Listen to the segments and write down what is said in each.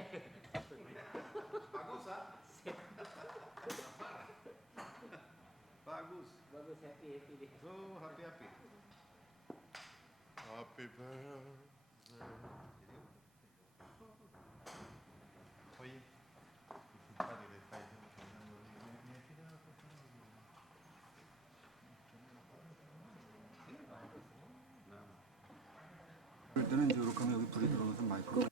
Bagus, ah? Bagus. Bagus, happy deh. So happy happy. Happy birthday. Oye, compadre, le está diciendo que no, me tira la foto. 그럴 때는 이제 이렇게 하면 여기 불이 들어오면서 마이크로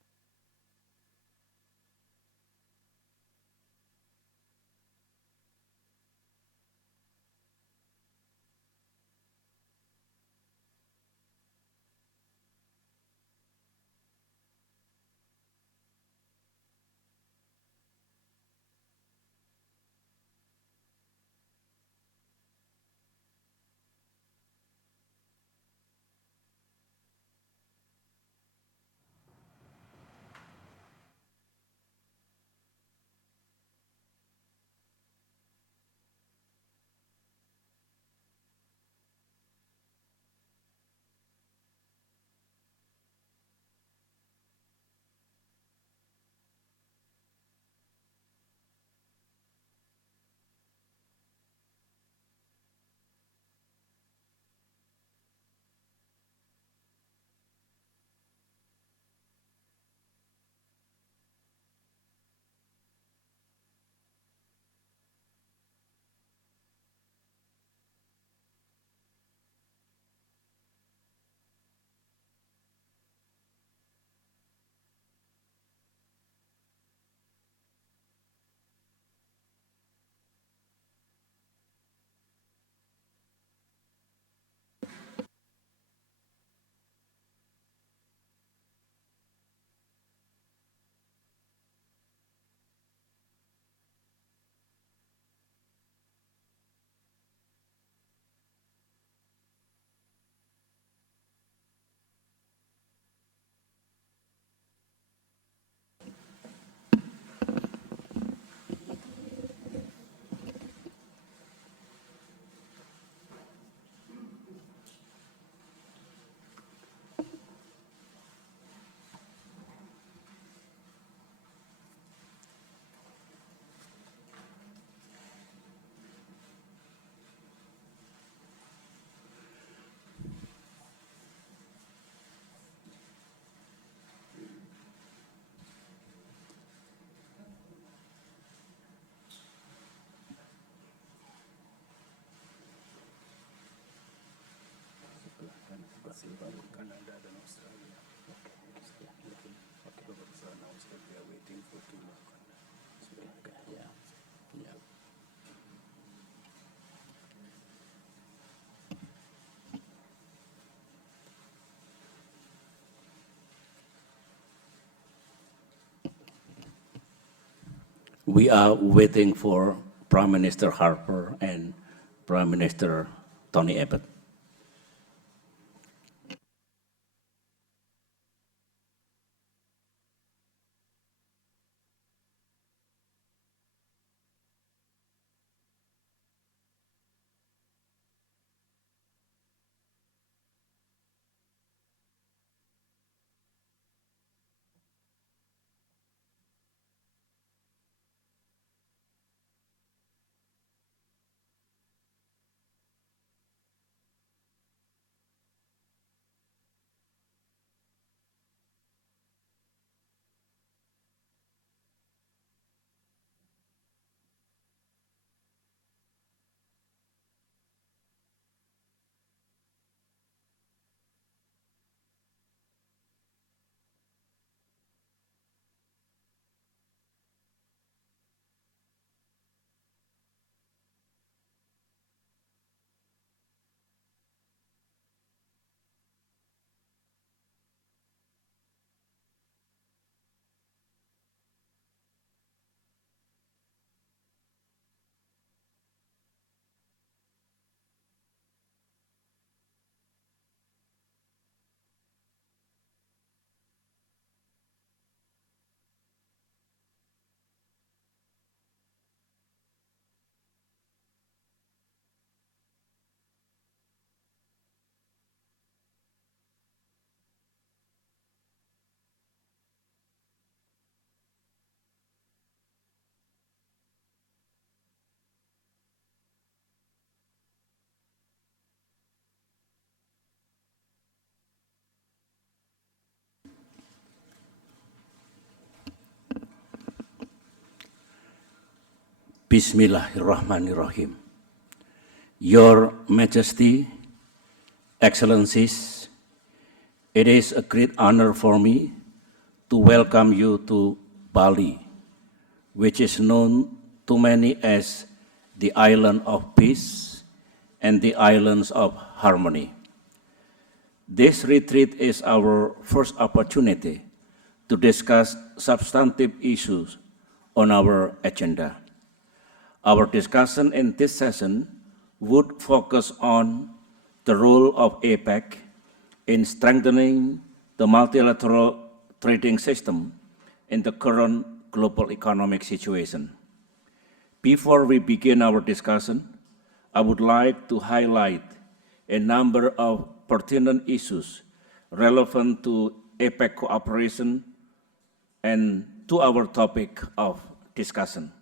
Canada dan Australia. Okay. Roberts announced that we are waiting for 2 more countries. Okay. Yeah. Yeah. We are waiting for Prime Minister Harper and Prime Minister Tony Abbott. Bismillahirrahmanirrahim. Your Majesty, Excellencies, it is a great honor for me to welcome you to Bali, which is known to many as the island of peace and the islands of harmony. This retreat is our first opportunity to discuss substantive issues on our agenda. Our discussion in this session would focus on the role of APEC in strengthening the multilateral trading system in the current global economic situation. Before we begin our discussion, I would like to highlight a number of pertinent issues relevant to APEC cooperation and to our topic of discussion.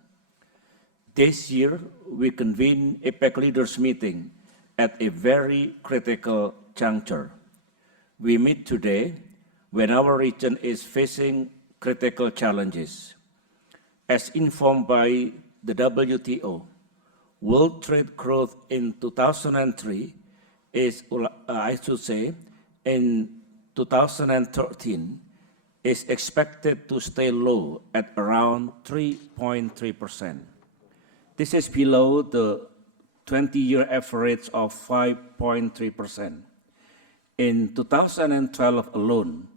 This year, we convened APEC leaders meeting at a very critical juncture. We meet today when our region is facing critical challenges. As informed by the WTO, world trade growth in 2003 in 2013 is expected to stay low at around 3.3%. This is below the 20-year average of 5.3%. In 2012 alone,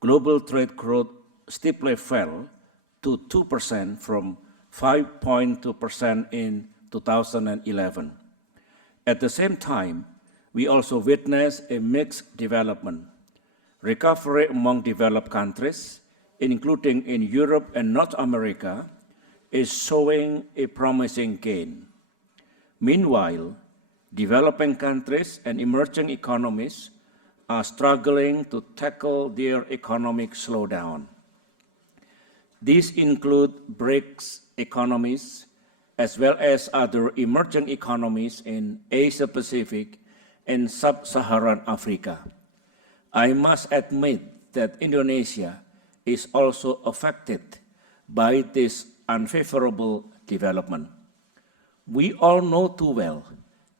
global trade growth steeply fell to 2% from 5.2% in 2011. At the same time, we also witnessed a mixed development. Recovery among developed countries, including in Europe and North America, is showing a promising gain. Meanwhile, developing countries and emerging economies are struggling to tackle their economic slowdown. These include BRICS economies, as well as other emerging economies in Asia-Pacific and Sub-Saharan Africa. I must admit that Indonesia is also affected by this unfavorable development. We all know too well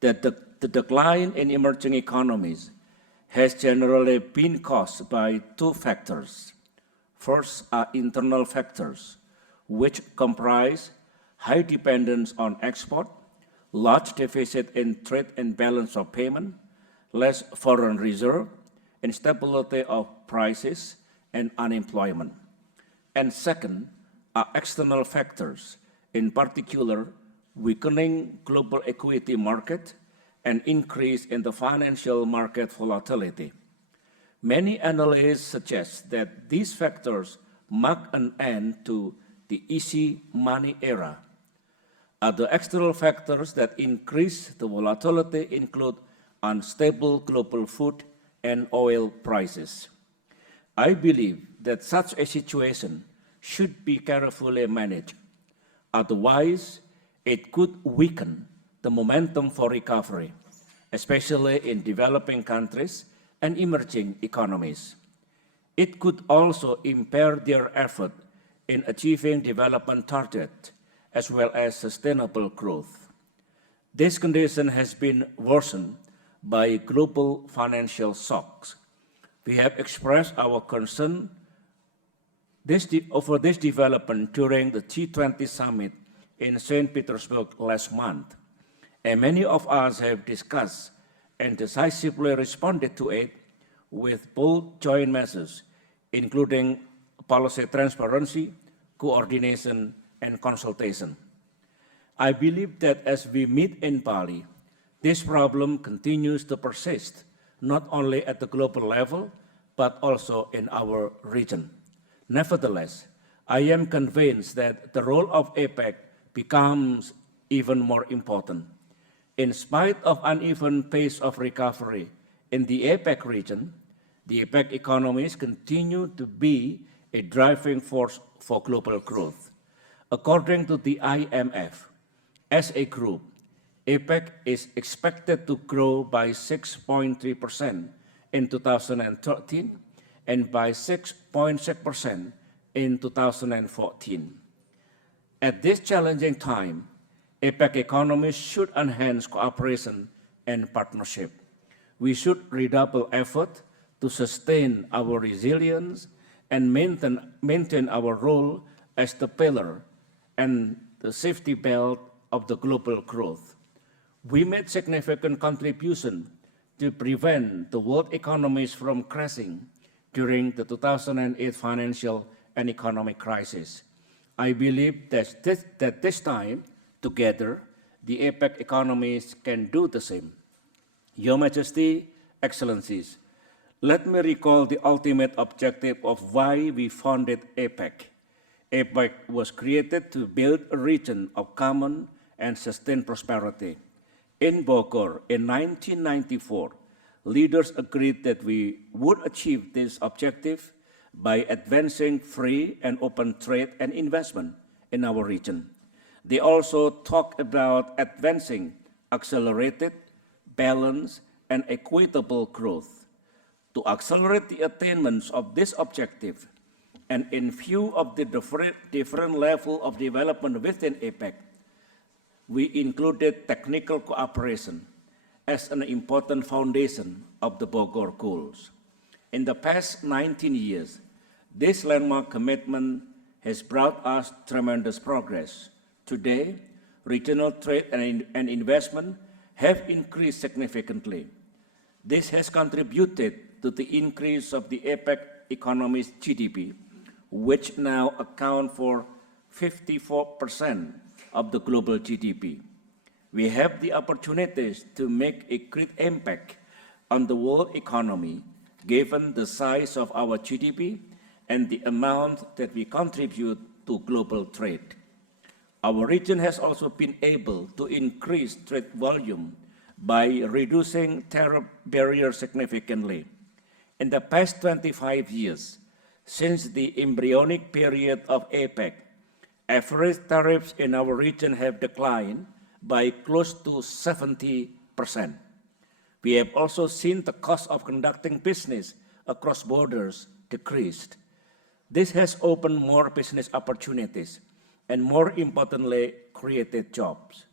that the decline in emerging economies has generally been caused by two factors. First are internal factors, which comprise high dependence on export, large deficit in trade and balance of payment, less foreign reserve, instability of prices, and unemployment. And second are external factors, in particular, weakening global equity market and increase in the financial market volatility. Many analysts suggest that these factors mark an end to the easy money era. Other external factors that increase the volatility include unstable global food and oil prices. I believe that such a situation should be carefully managed. Otherwise, it could weaken the momentum for recovery, especially in developing countries and emerging economies. It could also impair their effort in achieving development targets as well as sustainable growth. This condition has been worsened by global financial shocks. We have expressed our concern over this development during the G20 summit in St. Petersburg last month, and many of us have discussed and decisively responded to it with bold joint measures, including policy transparency, coordination, and consultation. I believe that as we meet in Bali, this problem continues to persist, not only at the global level, but also in our region. Nevertheless, I am convinced that the role of APEC becomes even more important. In spite of uneven pace of recovery in the APEC region, the APEC economies continue to be a driving force for global growth. According to the IMF, as a group, APEC is expected to grow by 6.3% in 2013 and by 6.6% in 2014. At this challenging time, APEC economies should enhance cooperation and partnership. We should redouble effort to sustain our resilience and maintain our role as the pillar and the safety belt of the global growth. We made significant contribution to prevent the world economies from crashing during the 2008 financial and economic crisis. I believe that this time, together, the APEC economies can do the same. Your Majesty, Excellencies, let me recall the ultimate objective of why we founded APEC. APEC was created to build a region of common and sustained prosperity. In Bogor, in 1994, leaders agreed that we would achieve this objective by advancing free and open trade and investment in our region. They also talked about advancing accelerated, balanced, and equitable growth. To accelerate the attainments of this objective, and in view of the different level of development within APEC, we included technical cooperation as an important foundation of the Bogor goals. In the past 19 years, this landmark commitment has brought us tremendous progress. Today, regional trade and investment have increased significantly. This has contributed to the increase of the APEC economy's GDP, which now account for 54% of the global GDP. We have the opportunities to make a great impact on the world economy, given the size of our GDP and the amount that we contribute to global trade. Our region has also been able to increase trade volume by reducing tariff barriers significantly. In the past 25 years, since the embryonic period of APEC, average tariffs in our region have declined by close to 70%. We have also seen the cost of conducting business across borders decreased. This has opened more business opportunities and, more importantly, created jobs.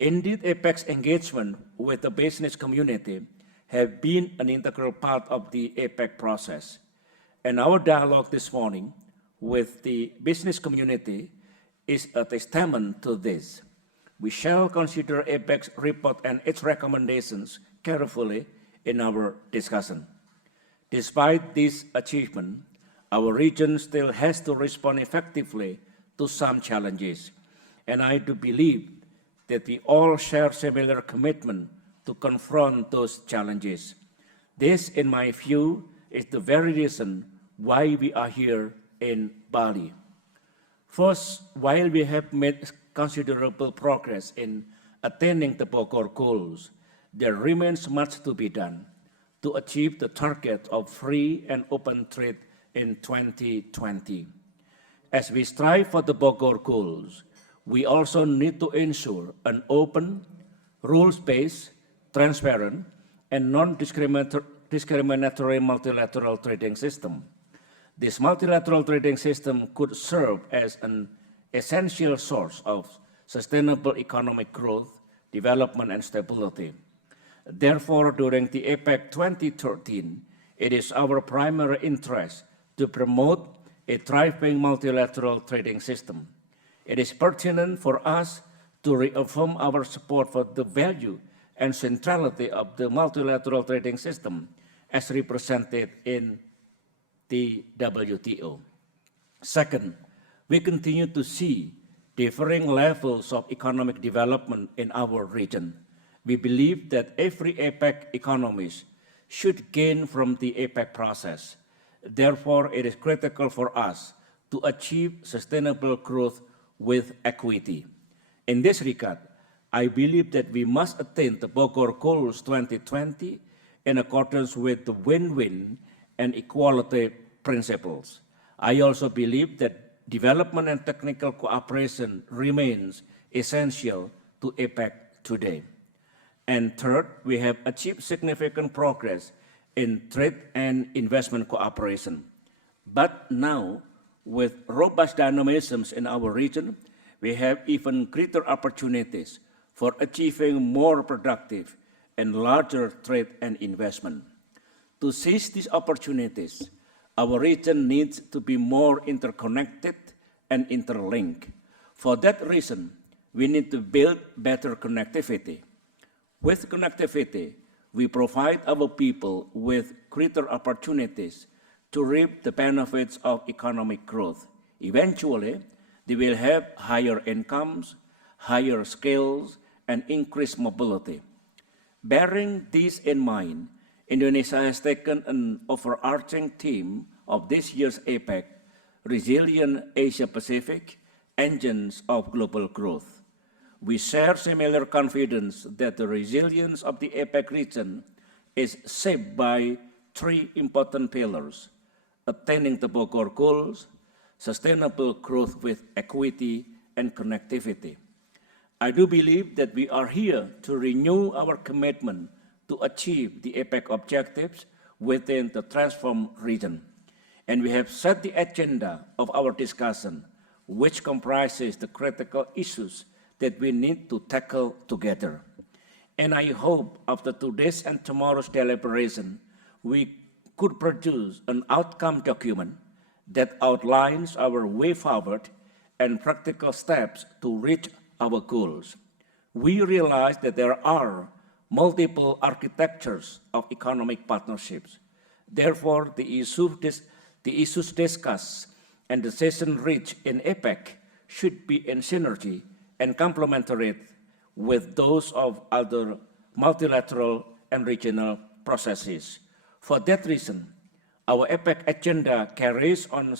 Indeed, APEC's engagement with the business community have been an integral part of the APEC process. And our dialogue this morning with the business community is a testament to this. We shall consider APEC's report and its recommendations carefully in our discussion. Despite this achievement, our region still has to respond effectively to some challenges, and I do believe that we all share similar commitment to confront those challenges. This, in my view, is the very reason why we are here in Bali. First, while we have made considerable progress in attaining the Bogor goals, there remains much to be done to achieve the target of free and open trade in 2020. As we strive for the Bogor goals, we also need to ensure an open, rules-based, transparent, and non-discriminatory multilateral trading system. This multilateral trading system could serve as an essential source of sustainable economic growth, development, and stability. Therefore, during the APEC 2013, it is our primary interest to promote a thriving multilateral trading system. It is pertinent for us to reaffirm our support for the value and centrality of the multilateral trading system as represented in the WTO. Second, we continue to see differing levels of economic development in our region. We believe that every APEC economist should gain from the APEC process. Therefore, it is critical for us to achieve sustainable growth with equity. In this regard, I believe that we must attain the Bogor Goals 2020 in accordance with the win-win and equality principles. I also believe that development and technical cooperation remains essential to APEC today. And third, we have achieved significant progress in trade and investment cooperation. But now, with robust dynamisms in our region, we have even greater opportunities for achieving more productive and larger trade and investment. To seize these opportunities, our region needs to be more interconnected and interlinked. For that reason, we need to build better connectivity. With connectivity, we provide our people with greater opportunities to reap the benefits of economic growth. Eventually, they will have higher incomes, higher skills, and increased mobility. Bearing this in mind, Indonesia has taken an overarching theme of this year's APEC, Resilient Asia-Pacific, Engines of Global Growth. We share similar confidence that the resilience of the APEC region is shaped by three important pillars: attaining the Bogor goals, sustainable growth with equity, and connectivity. I do believe that we are here to renew our commitment to achieve the APEC objectives within the transformed region. And we have set the agenda of our discussion, which comprises the critical issues that we need to tackle together. And I hope after today's and tomorrow's deliberation, we could produce an outcome document that outlines our way forward and practical steps to reach our goals. We realize that there are multiple architectures of economic partnerships. Therefore, the issues discussed and decisions reached in APEC should be in synergy and complementary with those of other multilateral and regional processes. For that reason, our APEC agenda carries on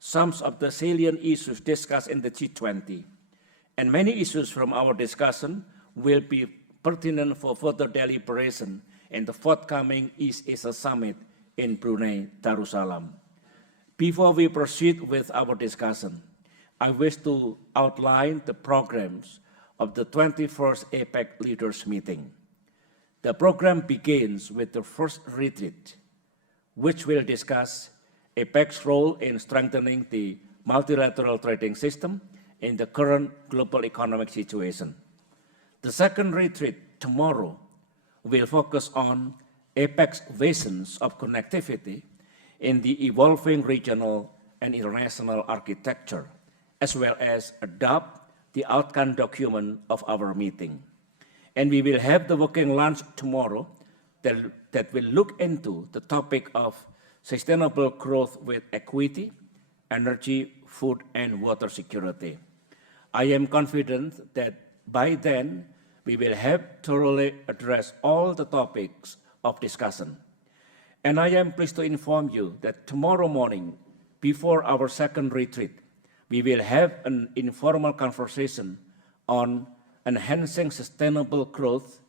some of the salient issues discussed in the G20, and many issues from our discussion will be pertinent for further deliberation in the forthcoming East Asia Summit in Brunei Darussalam. Before we proceed with our discussion, I wish to outline the programs of the 21st APEC Leaders Meeting. The program begins with the first retreat, which will discuss APEC's role in strengthening the multilateral trading system in the current global economic situation. The second retreat tomorrow will focus on APEC's visions of connectivity in the evolving regional and international architecture, as well as adopt the outcome document of our meeting. And we will have the working lunch tomorrow that will look into the topic of sustainable growth with equity, energy, food, and water security. I am confident that by then, we will have thoroughly addressed all the topics of discussion. And I am pleased to inform you that tomorrow morning, before our second retreat, we will have an informal conversation on enhancing sustainable growth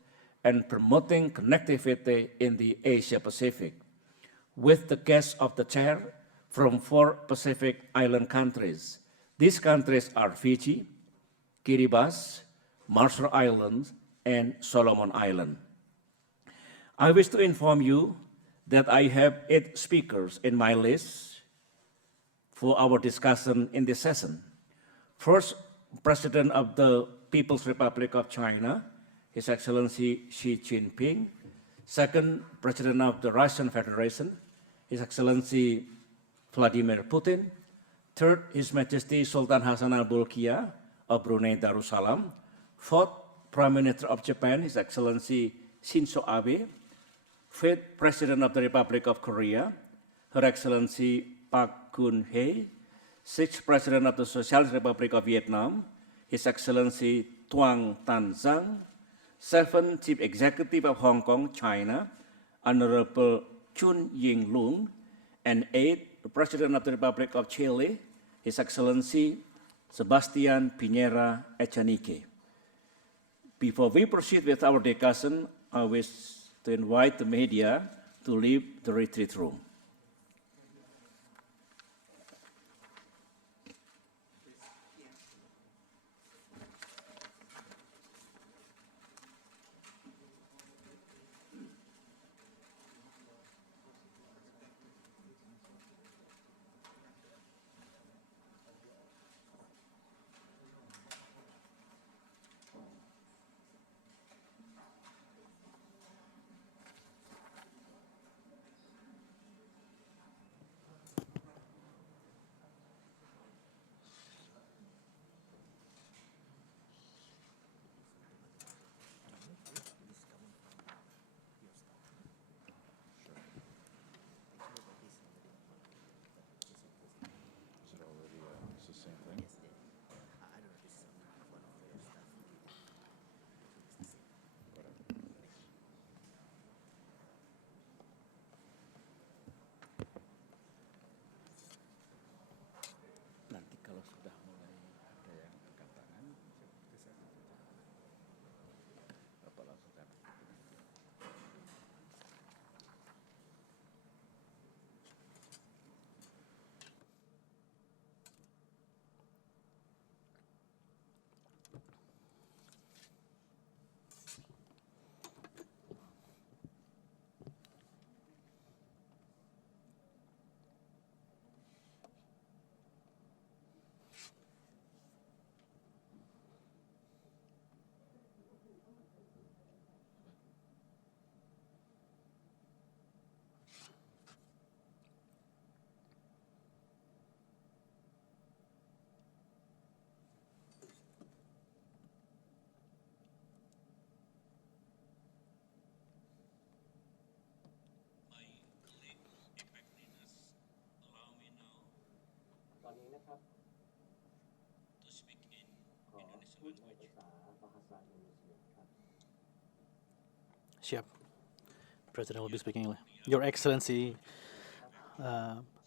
and promoting connectivity in the Asia-Pacific, with the guests of the chair from 4 Pacific Island countries. These countries are Fiji, Kiribati, Marshall Islands, and Solomon Island. I wish to inform you that I have 8 speakers in my list for our discussion in this session. First, President of the People's Republic of China, His Excellency Xi Jinping. Second, President of the Russian Federation, His Excellency Vladimir Putin. Third, His Majesty Sultan Hassan al-Bolkiah of Brunei Darussalam. Fourth, Prime Minister of Japan, His Excellency Shinzo Abe. Fifth, President of the Republic of Korea, Her Excellency Park Geun-hye. Sixth, President of the Socialist Republic of Vietnam, His Excellency Tuang Tan Zhang. Seventh, Chief Executive of Hong Kong, China, Honorable Chun Ying-lung. And eighth, the President of the Republic of Chile, His Excellency Sebastián Piñera Echenique. Before we proceed with our discussion, I wish to invite the media to leave the retreat room. Siap. President will be speaking English. Your Excellency,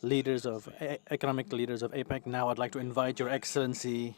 leaders of economic leaders of APEC. Now I'd like to invite Your Excellency